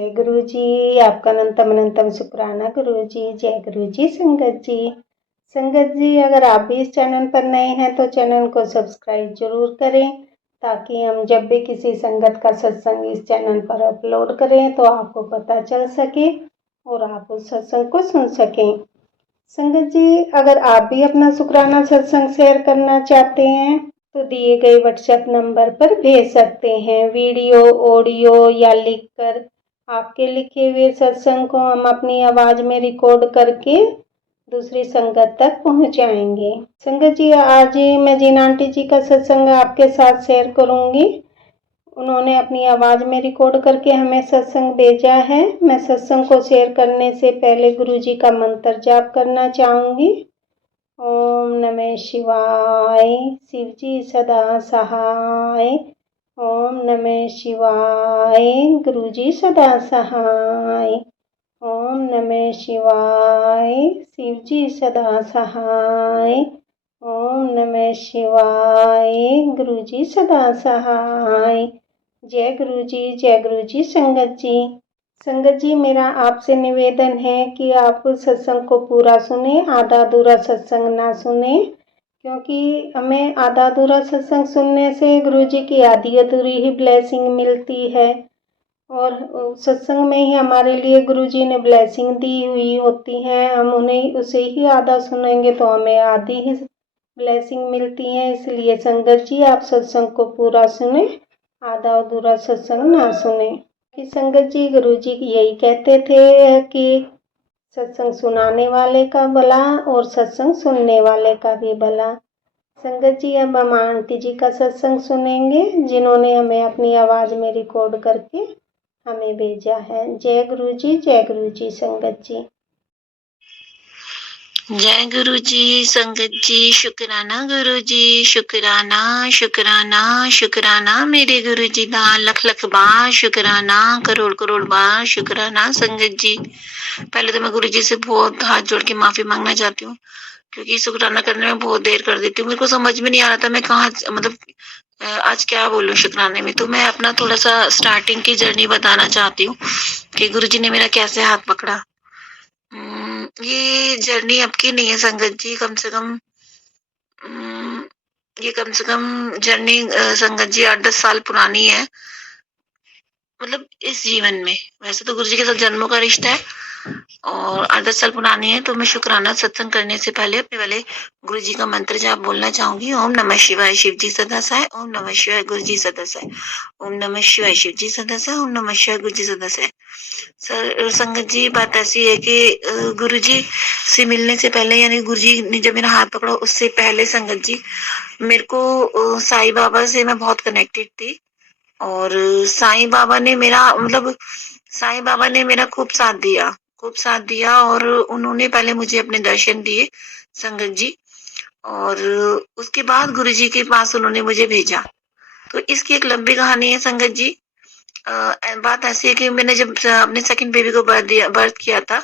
जय गुरु जी। आपका अनंतम अनंतम शुक्राना गुरु जी। जय गुरु जी। संगत जी, अगर आप भी इस चैनल पर नए हैं तो चैनल को सब्सक्राइब जरूर करें, ताकि हम जब भी किसी संगत का सत्संग इस चैनल पर अपलोड करें तो आपको पता चल सके और आप उस सत्संग को सुन सकें। संगत जी, अगर आप भी अपना शुक्राना सत्संग शेयर करना चाहते हैं तो दिए गए व्हाट्सएप नंबर पर भेज सकते हैं। वीडियो, ऑडियो या लिखकर आपके लिखे हुए सत्संग को हम अपनी आवाज में रिकॉर्ड करके दूसरी संगत तक पहुंचाएंगे। संगत जी, आज मैं जिन आंटी जी का सत्संग आपके साथ शेयर करूंगी, उन्होंने अपनी आवाज में रिकॉर्ड करके हमें सत्संग भेजा है। मैं सत्संग को शेयर करने से पहले गुरु जी का मंत्र जाप करना चाहूंगी। ओम नमः शिवाय, शिव जी सदा सहाय। ओम नमः शिवाय, गुरु जी सदा सहाय। ओम नमः शिवाय, शिव जी सदा सहाय। ओम नमः शिवाय, गुरु जी सदा सहाय। जय गुरु जी। जय गुरु जी। संगत जी, मेरा आपसे निवेदन है कि आप सत्संग को पूरा सुने, आधा अधूरा सत्संग ना सुने, क्योंकि हमें आधा अधूरा सत्संग सुनने से गुरु जी की आधी अधूरी ही ब्लेसिंग मिलती है, और सत्संग में ही हमारे लिए गुरु जी ने ब्लेसिंग दी हुई होती है। हम उन्हें उसे ही आधा सुनेंगे तो हमें आधी ही ब्लेसिंग मिलती है। इसलिए संगत जी, आप सत्संग को पूरा सुने, आधा अधूरा सत्संग ना सुने। कि संगत जी, गुरु जी यही कहते थे कि सत्संग सुनाने वाले का भला और सत्संग सुनने वाले का भी भला। संगत जी, अब हम आंटी जी का सत्संग सुनेंगे, जिन्होंने हमें अपनी आवाज में रिकॉर्ड करके हमें भेजा है। जय गुरु जी। जय गुरु जी। संगत जी, जय गुरु जी। संगत जी, शुक्राना गुरु जी, शुक्राना शुक्राना शुक्राना मेरे गुरु जी दा लख लख बार शुक्राना, करोड़ करोड़ बार शुक्राना। संगत जी, पहले तो मैं गुरु जी से बहुत हाथ जोड़ के माफी मांगना चाहती हूँ, क्योंकि शुक्राना करने में बहुत देर कर देती हूँ। मेरे को समझ में नहीं आ रहा था मैं कहाँ मतलब आज क्या बोलूं शुक्राने में। तो मैं अपना थोड़ा सा स्टार्टिंग की जर्नी बताना चाहती हूँ कि गुरु जी ने मेरा कैसे हाथ पकड़ा। ये जर्नी अब की नहीं है संगत जी, कम से कम जर्नी संगत जी 8-10 साल पुरानी है। मतलब इस जीवन में, वैसे तो गुरु जी के साथ जन्मों का रिश्ता है और 8-10 साल पुरानी है। तो मैं शुक्राना सत्संग करने से पहले अपने वाले गुरु जी का मंत्र जाप बोलना चाहूंगी। ओम नमः शिवाय, शिव जी सदा सहाय। ओम नमः शिवाय, गुरु जी सदा सहाय। ओम नमः शिवाय, शिव जी सदा सहाय। ओम नमः शिवाय, गुरु जी सदा सहाय। सर संगत जी, बात ऐसी है कि गुरु जी से मिलने से पहले, यानी गुरु जी ने जब मेरा हाथ पकड़ा उससे पहले संगत जी, मेरे को साईं बाबा से मैं बहुत कनेक्टेड थी। और साईं बाबा ने मेरा खूब साथ दिया और उन्होंने पहले मुझे अपने दर्शन दिए संगत जी, और उसके बाद गुरु जी के पास उन्होंने मुझे भेजा। तो इसकी एक लंबी कहानी है संगत जी। बात ऐसी है कि मैंने जब अपने सेकंड बेबी को बर्थ किया था,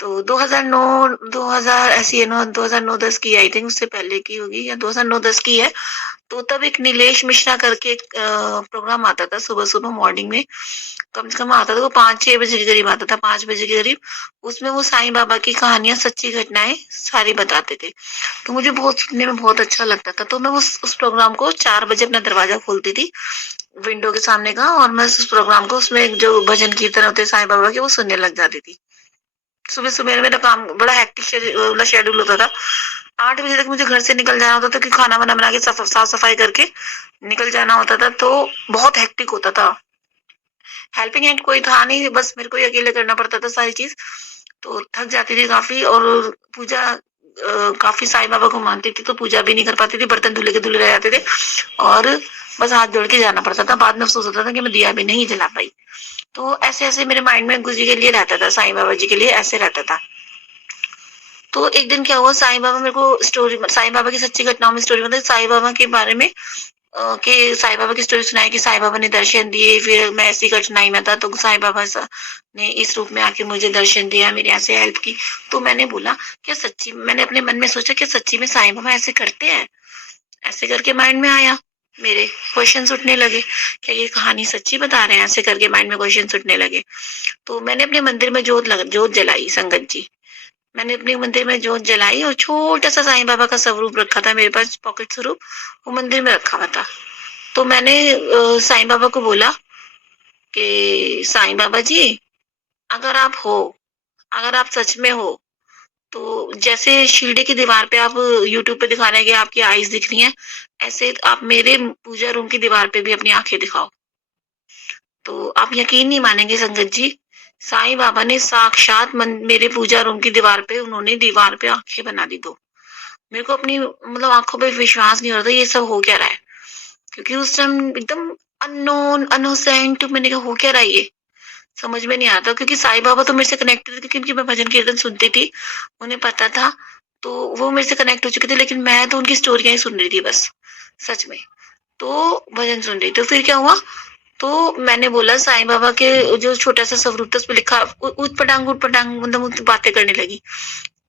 तो 2009 ऐसी है ना, 2009-10 की आई थिंक, उससे पहले की होगी या 2009-10 की है। तो तब एक नीलेश मिश्रा करके एक प्रोग्राम आता था सुबह सुबह मॉर्निंग में, कम से कम आता था वो 5-6 बजे के करीब आता था, 5 बजे के करीब। उसमें वो साईं बाबा की कहानियां, सच्ची घटनाएं सारी बताते थे। तो मुझे बहुत सुनने में बहुत अच्छा लगता था। तो मैं उस प्रोग्राम को 4 बजे अपना दरवाजा खोलती थी विंडो के सामने का, और मैं उस प्रोग्राम को, उसमें जो भजन कीर्तन होते साईं बाबा के, वो सुनने लग जाती थी। सुबह सुबह मेरा काम बड़ा हेक्टिक शेड्यूल होता था। 8 बजे तक मुझे घर से निकल जाना होता था कि खाना वाना बना के साफ सफाई करके निकल जाना होता था। तो बहुत हेक्टिक होता था। हेल्पिंग हैंड कोई था नहीं, बस मेरे को ही अकेले करना पड़ता था सारी चीज। तो थक जाती थी काफी, और पूजा काफी साईं बाबा को मानती थी, तो पूजा भी नहीं कर पाती थी, बर्तन धुले के धुले रह जाते थे, और बस हाथ जोड़ के जाना पड़ता था। बाद में अफसोस होता था कि मैं दिया भी नहीं जला पाई। तो ऐसे ऐसे मेरे माइंड में गुरु जी के लिए रहता था, साईं बाबा जी के लिए ऐसे रहता था। तो एक दिन क्या हुआ, साईं बाबा मेरे को स्टोरी, साईं बाबा की सच्ची घटनाओं में स्टोरी बताई, साईं बाबा के बारे में कि साईं बाबा की स्टोरी सुनाई कि साईं बाबा ने दर्शन दिए, फिर मैं ऐसी कठिनाई में था तो साईं बाबा ने इस रूप में आके मुझे दर्शन दिया, मेरी ऐसे हेल्प की। तो मैंने बोला क्या सच्ची, मैंने अपने मन में सोचा कि सच्ची में साईं बाबा ऐसे करते हैं, ऐसे करके माइंड में आया। मेरे क्वेश्चंस उठने लगे, क्या ये कहानी सच्ची बता रहे हैं? ऐसे करके माइंड में क्वेश्चंस उठने लगे। तो मैंने अपने मंदिर में जोत जलाई संगत जी। मैंने अपने मंदिर में जोत जलाई और छोटा-सा साईं बाबा का स्वरूप रखा था मेरे पास, पॉकेट स्वरूप, वो मंदिर में रखा हुआ था। तो मैंने साईं बाबा को बोला कि साईं बाबा जी, अगर आप हो, अगर आप सच में हो, तो जैसे शिरडी की दीवार पे आप यूट्यूब पे दिखा रहे हैं कि आपकी आईज़ दिख रही हैं, ऐसे आप मेरे पूजा रूम की दीवार पे भी अपनी आँखें दिखाओ। तो आप यकीन नहीं मानेंगे संगत जी, साईं बाबा ने साक्षात मेरे पूजा रूम की दीवार पे, उन्होंने दीवार पे आंखें बना दी दो। मेरे को अपनी मतलब आंखों पे विश्वास नहीं हो रहा था, ये सब हो क्या रहा है? क्योंकि उस टाइम एकदम अननोन इनोसेंट, मैंने कहा हो क्या रहा है ये, समझ में नहीं आता। क्योंकि साईं बाबा तो मेरे से कनेक्टेड थे, क्योंकि मैं भजन कीर्तन सुनती थी, उन्हें पता था, तो वो मेरे से कनेक्ट हो चुके थे। लेकिन मैं तो उनकी स्टोरियां ही सुन रही थी बस, सच में। तो भजन सुन रही, तो फिर क्या हुआ, तो मैंने बोला साईं बाबा के जो छोटा-सा स्वरूप था, उसपे लिखा ऊट पटांग मतलब बातें करने लगी।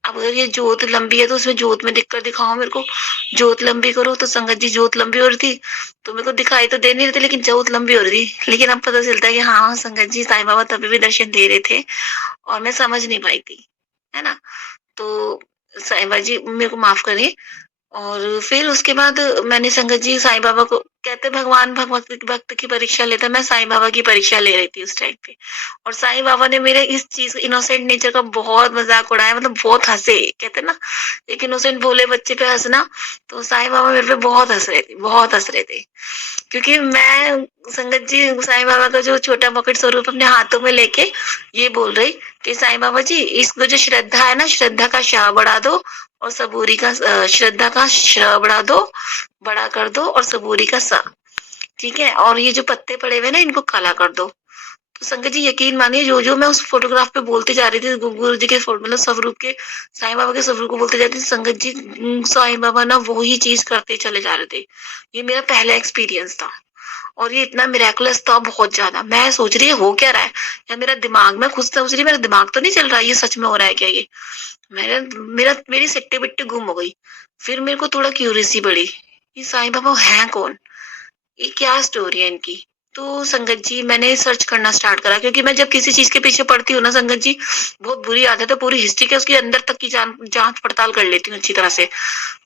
अब अगर ये जोत लंबी है तो उसमें जोत में दिख कर दिखाओ मेरे को, जोत लंबी करो। तो संगत जी जोत लंबी हो रही थी, तो मेरे को दिखाई तो दे नहीं रही थी, लेकिन जोत लंबी हो रही थी। लेकिन अब पता चलता है कि हाँ, संगत जी साईं बाबा तभी भी दर्शन दे रहे थे और मैं समझ नहीं पाई थी, है ना? तो साईं बाबा जी मेरे को माफ करें। और फिर उसके बाद मैंने संगत जी साईं बाबा को, कहते भगवान भक्त भक्त की परीक्षा लेता है, मैं साईं बाबा की परीक्षा ले रही थी उस टाइम पे। और साईं बाबा ने मेरे इस चीज इनोसेंट नेचर का बहुत मजाक उड़ाया, मतलब बहुत हंसे। कहते हैं ना, एक इनोसेंट भोले बच्चे पे हंसना, तो साईं बाबा मेरे पे बहुत हंस रहे थे, बहुत हंस रहे थे। क्योंकि मैं संगत जी साईं बाबा का जो छोटा पॉकेट स्वरूप अपने हाथों में लेके ये बोल रही कि साईं बाबा जी, इसको जो श्रद्धा है ना, श्रद्धा का शाह बढ़ा दो, और सबूरी का श्रद्धा का श बढ़ा दो, बड़ा कर दो, और सबूरी का स, ठीक है? और ये जो पत्ते पड़े हुए हैं ना, इनको काला कर दो। तो संगत जी यकीन मानिए, जो मैं उस फोटोग्राफ पे बोलती जा रही थी, गुरु जी के मतलब स्वरूप के, साईं बाबा के स्वरूप को बोलते जाती थी, संगत जी साईं बाबा ना वही चीज करते चले जा रहे थे। ये मेरा पहला एक्सपीरियंस था और ये इतना मिरेकुलस था, बहुत ज्यादा। मैं सोच रही है हो क्या रहा है, या मेरा दिमाग, मैं खुद सोच रही मेरा दिमाग तो नहीं चल रहा, ये सच में हो रहा है क्या ये? मेरा मेरा मेरी सिट्टी बिट्टी गुम हो गई। फिर मेरे को थोड़ा क्यूरियसली बढ़ी, ये साईं बाबा हैं कौन, ये क्या स्टोरी है इनकी? तो संगत जी मैंने सर्च करना स्टार्ट करा, क्योंकि मैं जब किसी चीज के पीछे पड़ती हूँ ना संगत जी, बहुत बुरी आदत है, पूरी हिस्ट्री के उसके अंदर तक की जांच पड़ताल कर लेती हूँ अच्छी तरह से।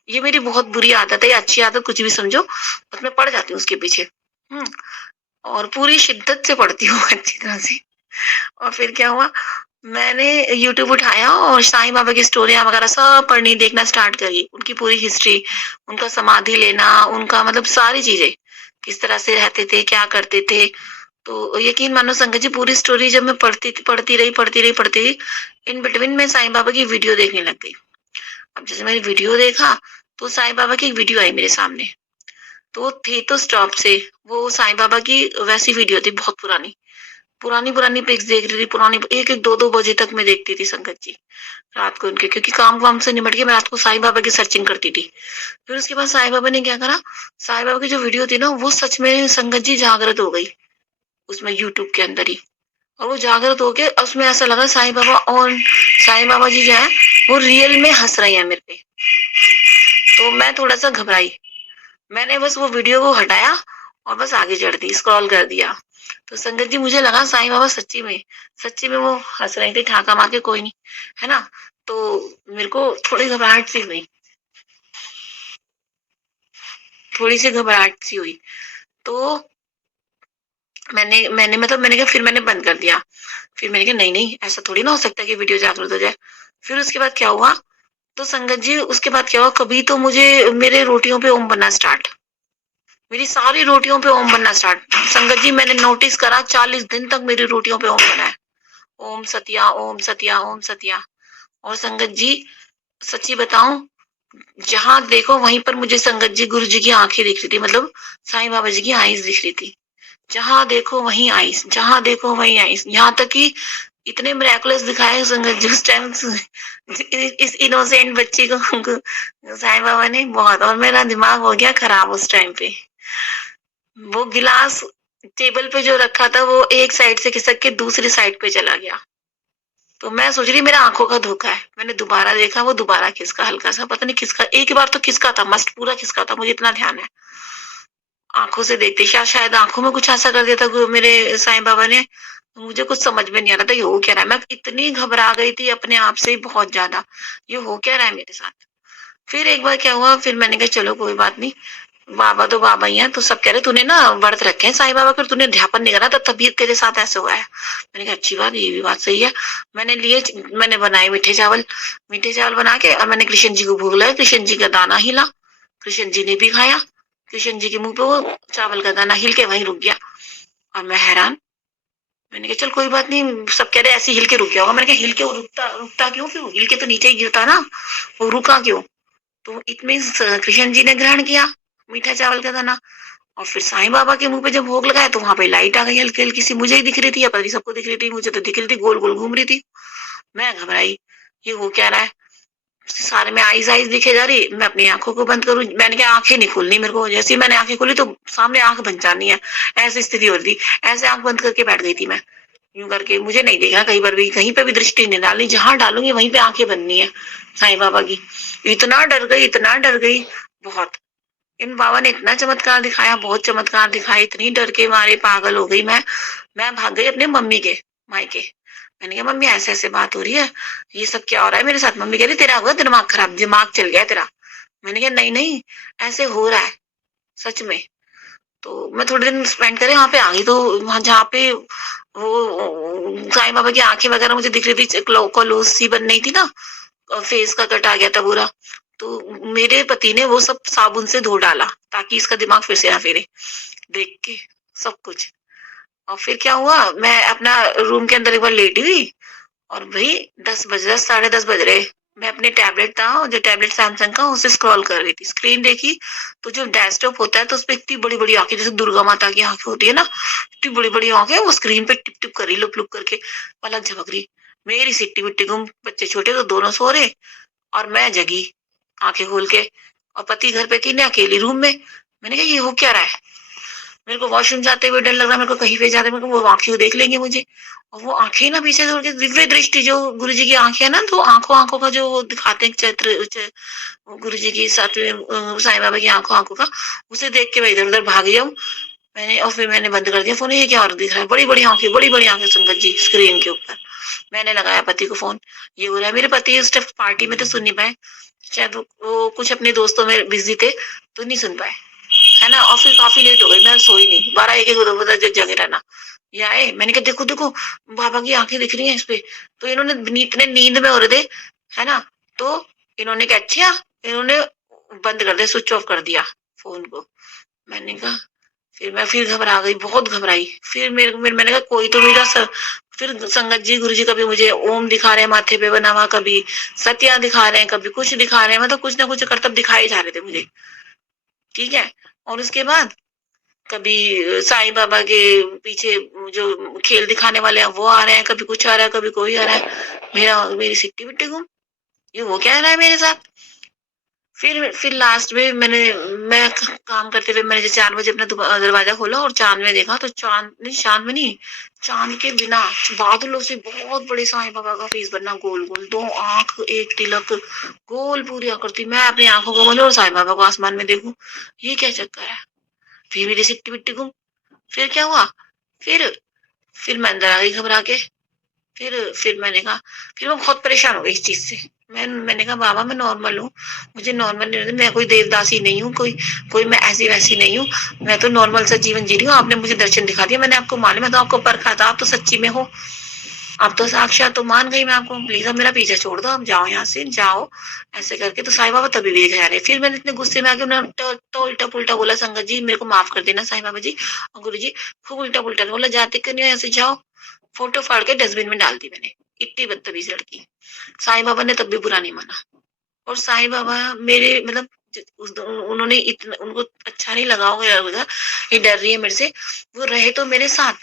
ये मेरी बहुत बुरी आदत है, या अच्छी आदत कुछ भी समझो, बस मैं पड़ जाती हूँ उसके पीछे। हम्म। और पूरी शिद्दत से पढ़ती हूँ अच्छी तरह से। और फिर क्या हुआ, मैंने यूट्यूब उठाया और साईं बाबा की स्टोरियां वगैरह सब पढ़नी देखना स्टार्ट करी, उनकी पूरी हिस्ट्री, उनका समाधि लेना, उनका मतलब सारी चीजें, किस तरह से रहते थे, क्या करते थे। तो यकीन मानो संगत जी, पूरी स्टोरी जब मैं पढ़ती रही, इन बिटवीन में साईं बाबा की वीडियो देखने लग गई। अब जैसे मैंने वीडियो देखा, तो साईं बाबा की एक वीडियो आई मेरे सामने, तो थी तो स्टॉप से, वो साईं बाबा की वैसी वीडियो थी, बहुत पुरानी, पुरानी पिक्स देख रही थी, पुरानी, एक एक दो दो बजे तक मैं देखती थी संगत जी, रात को उनके, क्योंकि काम वाम से निपट के मैं रात को साईं बाबा की सर्चिंग करती थी। फिर उसके बाद साईं बाबा ने क्या करा, साईं बाबा की जो वीडियो थी ना, वो सच में संगत जी जागृत हो गई उसमें, यूट्यूब के अंदर ही। और वो जागृत होके उसमें ऐसा लगा साईं बाबा, और साईं बाबा जी जो है वो रियल में हंस रहे हैं मेरे पे। तो मैं थोड़ा सा घबराई, मैंने बस वो वीडियो को हटाया और बस आगे चढ़ दी, स्क्रॉल कर दिया। तो संगत जी मुझे लगा साईं बाबा सच्ची में वो हंस रहे थे, ठाका मार के, कोई नहीं, है ना? तो मेरे को थोड़ी घबराहट सी हुई, थोड़ी सी घबराहट सी हुई। तो मैंने कहा, फिर मैंने बंद कर दिया। फिर मैंने कहा नहीं नहीं, ऐसा थोड़ी ना हो सकता कि वीडियो जागृत हो जाए। फिर उसके बाद क्या हुआ, तो संगत जी उसके बाद क्या हुआ, कभी तो मुझे मेरे रोटियों पे ओम बनना स्टार्ट, मेरी सारी रोटियों पे ओम बनना स्टार्ट। संगत जी मैंने नोटिस करा, 40 दिन तक मेरी रोटियों पे ओम बना है, ओम सतिया, ओम सतिया, ओम सतिया। और संगत जी सच्ची बताऊं, जहां देखो वहीं पर मुझे संगत जी गुरु जी की आंखें दिख रही थी, मतलब साईं बाबा जी की आईज दिख रही थी। जहां देखो वहीं आईज, जहां देखो वहीं आईज, यहाँ तक कि इतने मिरेकुलस दिखाए संगत जी उस टाइम, इस इनोसेंट बच्ची को साईं बाबा ने बहुत। और मेरा दिमाग हो गया खराब उस टाइम पे। वो गिलास टेबल पे जो रखा था, वो एक साइड से खिसक के दूसरी साइड पे चला गया। तो मैं सोच रही मेरा आंखों का धोखा है। मैंने दोबारा देखा, वो दोबारा खिसका, हल्का सा, पता नहीं किसका, एक बार तो खिसका था, मस्त पूरा खिसका था, मुझे इतना ध्यान है। आंखों से देखते, शायद आंखों में कुछ ऐसा कर दिया था मेरे साईं बाबा ने, मुझे कुछ समझ में नहीं आ रहा था ये हो क्या रहा है। मैं इतनी घबरा गई थी अपने आप से बहुत ज्यादा, ये हो क्या रहा है मेरे साथ। फिर एक बार क्या हुआ, फिर मैंने कहा चलो कोई बात नहीं, बाबा तो बाबा ही हैं, तो सब कह रहे तूने ना व्रत रखे हैं साईं बाबा के, तूने ध्यापन नहीं करा तो तबीयत तेरे साथ ऐसे हुआ है। मैंने कहा अच्छी बात, ये भी बात सही है। मैंने बनाए मीठे चावल बना के, और मैंने कृष्ण जी को भोग लगाया, कृष्ण जी का दाना हिला, कृष्ण जी ने भी खाया, कृष्ण जी के मुंह पे वो चावल का दाना हिल के वहीं रुक गया। और मैं हैरान, मैंने कहा चल कोई बात नहीं, सब कह रहे ऐसे हिल के रुक गया होगा। मैंने कहा हिल के वो रुकता रुकता क्यों, फिर हिल के तो नीचे ही गिरता ना, वो रुका क्यों। तो इट मीन्स कृष्ण जी ने ग्रहण किया मीठा चावल का दाना। और फिर साईं बाबा के मुंह पे जब भोग लगाया तो वहां पे लाइट आ गई हल्की हल्की सी, मुझे ही दिख रही थी या पता नहीं सबको दिख रही थी, मुझे तो दिख रही थी, गोल गोल घूम रही थी। मैं घबराई, ये हो क्या रहा है। सारे में आईज आईज दिखे जा रही, मैं अपनी आंखों को बंद करूं, मैंने कहा आंखें नहीं खोलनी मेरे को, जैसे ही मैंने आंखें खोली तो सामने आंख बंद जानी है, ऐसी स्थिति हो रही थी। ऐसे आंख बंद करके बैठ गई थी मैं, यूं करके, मुझे नहीं देखना कहीं पर भी, कहीं पे भी दृष्टि नहीं डालनी, जहां डालूंगी वहीं पे आंखें बननी है साईं बाबा की। इतना डर गई बहुत। इन बाबा ने इतना चमत्कार दिखाया, बहुत चमत्कार दिखाया, इतनी डर के मारे पागल हो गई मैं भाग गई अपने मम्मी के मायके। मैंने कहा मम्मी ऐसे ऐसे बात हो रही है, ये सब क्या हो रहा है मेरे साथ। मम्मी कह रही तेरा हुआ दिमाग खराब, दिमाग चल गया तेरा। मैंने कहा नहीं नहीं, ऐसे हो रहा है सच में। तो मैं थोड़े दिन स्पेंड करे वहां पे आ गई, तो वहां जहाँ पे वो साईं बाबा की आंखें वगैरह मुझे दिख रही थी, क्लोज सी बन नहीं थी ना, फेस का कट आ गया था पूरा। तो मेरे पति ने वो सब साबुन से धो डाला ताकि इसका दिमाग फिर से ना फेरे, देख के सब कुछ। और फिर क्या हुआ, मैं अपना रूम के अंदर एक बार लेटी हुई, और भाई 10 साढ़े 10 बज रहे, मैं अपने टैबलेट था, जो टैबलेट सैमसंग का, उसे स्क्रॉल कर रही थी, स्क्रीन देखी। तो जो डेस्कटॉप होता है तो उसपे इतनी बड़ी बड़ी आंखें, जैसे दुर्गा माता की आंखें होती है ना, इतनी बड़ी बड़ी आंखें वो स्क्रीन पे टिप टिप कर रही, लुप लुप करके पलक झपक रही। मेरी सिट्टी बिट्टी गुम, बच्चे छोटे तो दोनों सो रहे, और मैं जगी आंखें खोल के, और पति घर पे थी, मैं अकेली रूम में। मैंने कहा ये हो क्या रहा है। मेरे को वॉशरूम जाते हुए डर लग रहा है, मेरे को कहीं पे जाते मेरे को वो आंखें देख लेंगे मुझे। और वो आंखें ना पीछे से उनकी दिव्य दृष्टि, जो गुरु जी की आंखें है ना, तो आंखों आंखों का जो वो दिखाते हैं गुरु जी की सातवें साईं बाबा की आंखों आंखों का, उसे देख के मैं इधर उधर भाग जाऊं। मैंने, और फिर मैंने बंद कर दिया फोन, ये क्या और दिख रहा है, बड़ी बड़ी आंखें संगत जी स्क्रीन के ऊपर। मैंने लगाया पति को फोन, ये हो रहा है। मेरे पति उस टाइम पार्टी में तो सुन नहीं पाए, शायद वो कुछ अपने दोस्तों में बिजी थे, तो नहीं सुन पाए, है ना। और फिर काफी लेट हो गई, मैं सोई नहीं, 12 एक दो बजे जगे रहना। ये आए, मैंने कहा देखो देखो बाबा की आंखें दिख रही हैं इस पे। तो इन्होंने इतने नींद में हो रहे थे, है ना, तो इन्होंने क्या अच्छा, इन्होंने बंद कर दिया, स्विच ऑफ कर दिया फोन को। मैंने कहा, फिर घबरा गई, बहुत घबराई। फिर मैंने कहा कोई तो मेरा फिर संगत जी गुरु जी कभी मुझे ओम दिखा रहे हैं माथे पे बना हुआ, कभी सत्या दिखा रहे हैं, कभी कुछ दिखा रहे हैं, मतलब कुछ ना कुछ करतब दिखाए जा रहे थे मुझे, ठीक है। और उसके बाद कभी साईं बाबा के पीछे जो खेल दिखाने वाले हैं वो आ रहे हैं, कभी कुछ आ रहा है, कभी कोई आ रहा है। मेरी सिट्टी बिट्टी गुम, ये वो क्या रहा है मेरे साथ। फिर लास्ट में मैं काम करते हुए मैंने जैसे 4 बजे अपना दरवाजा खोला और चांद में देखा, तो चांद में नहीं, चांद के बिना बादलों से बहुत बड़े साईं बाबा का फेस बना, गोल गोल, 2 आंख, एक तिलक, गोल पूरी आकृति। मैं अपनी आंखों को बोलूं और साईं बाबा को आसमान में देखूं, ये क्या चक्कर है। फिर मेरी सिट्टी बिट्टी गुम। फिर क्या हुआ, फिर फिर मैं अंदर आ गई घबरा के। फिर मैंने कहा, फिर मैं बहुत परेशान हो गई इस चीज से। मैंने कहा बाबा मैं नॉर्मल हूँ, मुझे नॉर्मल नहीं रहता, मैं कोई देवदासी नहीं हूँ, कोई कोई मैं ऐसी वैसी नहीं हूँ, मैं तो नॉर्मल सा जीवन जी रही हूँ। आपने मुझे दर्शन दिखा दिया, मैंने आपको मालूम है, तो आपको परखा था, आप तो सच्ची में हो, आप तो साक्षात, तो मान गई मैं आपको, प्लीज अब मेरा पीछे छोड़ दो, आप जाओ यहाँ से जाओ, ऐसे करके। तो साईं बाबा तभी भी दिखा रहे। फिर मैंने इतने गुस्से में आके उन्हें तो उल्टा पुल्टा बोला, संगत जी मेरे को माफ कर देना साईं बाबा जी और गुरु जी, खूब उल्टा पुल्टा बोला, जाते क्यों नहीं हो, ऐसे जाओ। फोटो फाड़ के डस्टबिन में डाल दी मैंने, इतनी बदतमीज लड़की। साईं बाबा ने तब भी बुरा नहीं माना। और साईं बाबा मेरे मतलब उन्होंने इतना, उनको अच्छा नहीं लगा होगा ये डर रही है मेरे से, वो रहे तो मेरे साथ,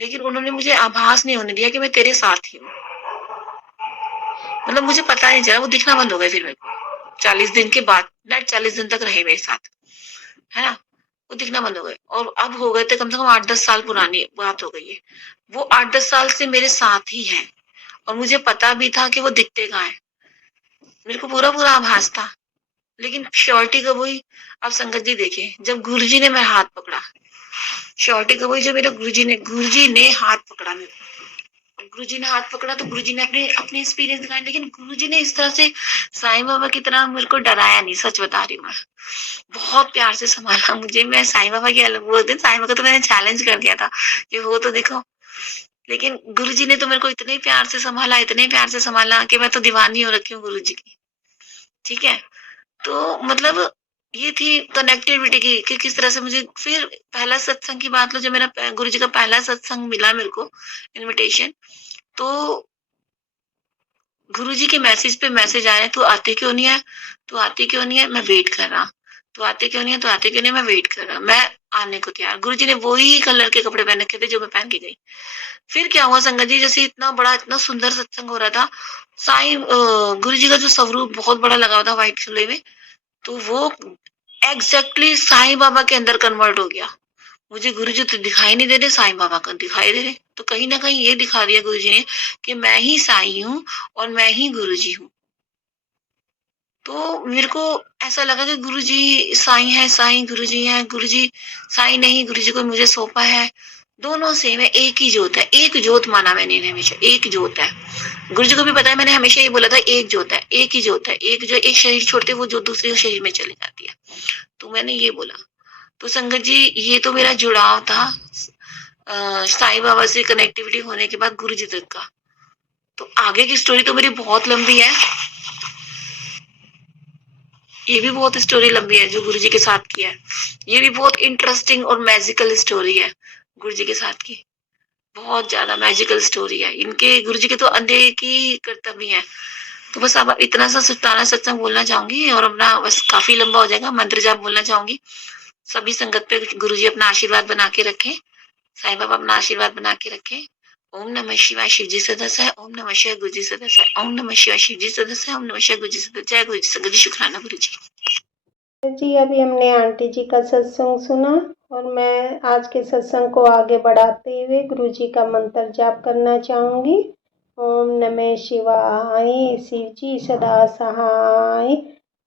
लेकिन उन्होंने मुझे आभास नहीं होने दिया कि मैं तेरे साथ ही हूँ। मतलब मुझे पता नहीं चला, वो दिखना बंद हो गए फिर मेरे को 40 दिन के बाद, नेट 40 दिन तक रहे मेरे साथ, है ना। वो दिखना बंद हो गए, और अब हो गए थे कम से कम 8-10 साल पुरानी बात हो गई है। वो 8-10 साल से मेरे साथ ही है, और मुझे पता भी था कि वो दिखते कहाँ है, मेरे को पूरा पूरा आभास था। लेकिन श्योरिटी कब हुई? अब संगत जी देखिए, जब गुरुजी ने मेरा हाथ पकड़ा, श्योरिटी कब हुई? जब मेरा गुरुजी ने हाथ पकड़ा मेरे को। गुरुजी ने हाथ पकड़ा तो गुरुजी ने अपने अपने एक्सपीरियंस दिखाए, लेकिन गुरुजी ने इस तरह से साईं बाबा की तरह मेरे को डराया नहीं, सच बता रही हूँ मैं। बहुत प्यार से संभाला मुझे। मैं साईं बाबा की अलग, वो दिन साईं बाबा को तो मैंने चैलेंज कर दिया था कि हो तो देखो। लेकिन गुरुजी ने तो मेरे को इतने प्यार से संभाला, इतने प्यार से संभाला कि मैं तो दीवानी हो रखी हूँ गुरुजी की। ठीक है? तो मतलब ये थी कनेक्टिविटी की कि किस तरह से मुझे फिर पहला सत्संग की बात लो, जब मेरा गुरुजी का पहला सत्संग मिला मेरे को इनविटेशन, तो गुरुजी के मैसेज पे मैसेज आया, तू आते क्यों नहीं है? तू आती क्यों नहीं है? मैं वेट कर रहा। तू आते क्यों नहीं है? तू आते क्यों नहीं है? मैं वेट कर रहा। मैं आने को तैयार। गुरुजी ने वही कलर के कपड़े पहन रखे थे जो मैं पहन के गई। फिर क्या हुआ संगत जी, जैसे इतना बड़ा इतना सुंदर सत्संग हो रहा था, गुरुजी का जो स्वरूप बहुत बड़ा लगा हुआ था व्हाइट चूल्हे में, तो वो एग्जैक्टली साईं बाबा के अंदर कन्वर्ट हो गया। मुझे गुरुजी तो दिखाई नहीं दे रहे, साईं बाबा का दिखाई दे रहे। तो कहीं ना कहीं ये दिखा दिया गुरुजी ने कि मैं ही साईं हूँ और मैं ही गुरुजी हूँ। तो मेरे को ऐसा लगा कि गुरुजी साईं है, साईं गुरुजी है, गुरुजी साईं नहीं, गुरुजी को मुझे सौंपा है। दोनों सेम है, एक ही जोत है, एक जोत माना मैंने इन्हें हमेशा, एक जोत है। गुरुजी को भी पता है, मैंने हमेशा ये बोला था, एक जोत है, एक ही जोत है, एक जो एक शरीर छोड़ते वो जो दूसरे शरीर में चली जाती है। तो मैंने ये बोला। तो संगत जी, ये तो मेरा जुड़ाव था साईं बाबा से कनेक्टिविटी होने के बाद गुरुजी तक का। तो आगे की स्टोरी तो मेरी बहुत लंबी है, ये भी बहुत स्टोरी लंबी है जो गुरुजी के साथ की है। ये भी बहुत इंटरेस्टिंग और मैजिकल स्टोरी है गुरुजी के साथ की। बहुत ज्यादा मैजिकल स्टोरी है। इनके गुरुजी के तो अनेक ही कर्तव्य हैं। तो बस अब इतना सा सुल्ताना सत्संग बोलना चाहूंगी और अपना बस काफी लंबा हो जाएगा। मंत्र जाप बोलना चाहूंगी। सभी संगत पे गुरुजी अपना आशीर्वाद बना के रखें, साईं बाबा अपना आशीर्वाद बना के रखें। ओम नमः शिवाय, शिव जी सदस्य है। ओम नमः शिवाय, गुरु जी सदस्य है। ओम नमः शिवाय, शिव जी सदस्य है। ओम नमः शिवाय, गुरु जी सदस्य। जय गुरु जी, संगत जी, शुक्राना गुरु जी। जी अभी हमने आंटी जी का सत्संग सुना और मैं आज के सत्संग को आगे बढ़ाते हुए गुरु जी का मंत्र जाप करना चाहूँगी। ओम नमः शिवाय, शिव जी सदा सहाय।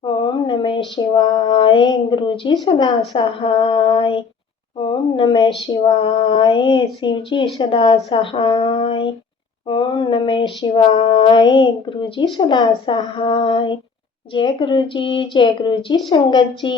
ओम नमः शिवाय, गुरु जी सदा सहाय। ओम नमः शिवाय, शिव जी सदा सहाय। ओम नमः शिवाय, गुरु जी सदा सहाय। जय गुरु जी, जय गुरु जी संगत जी।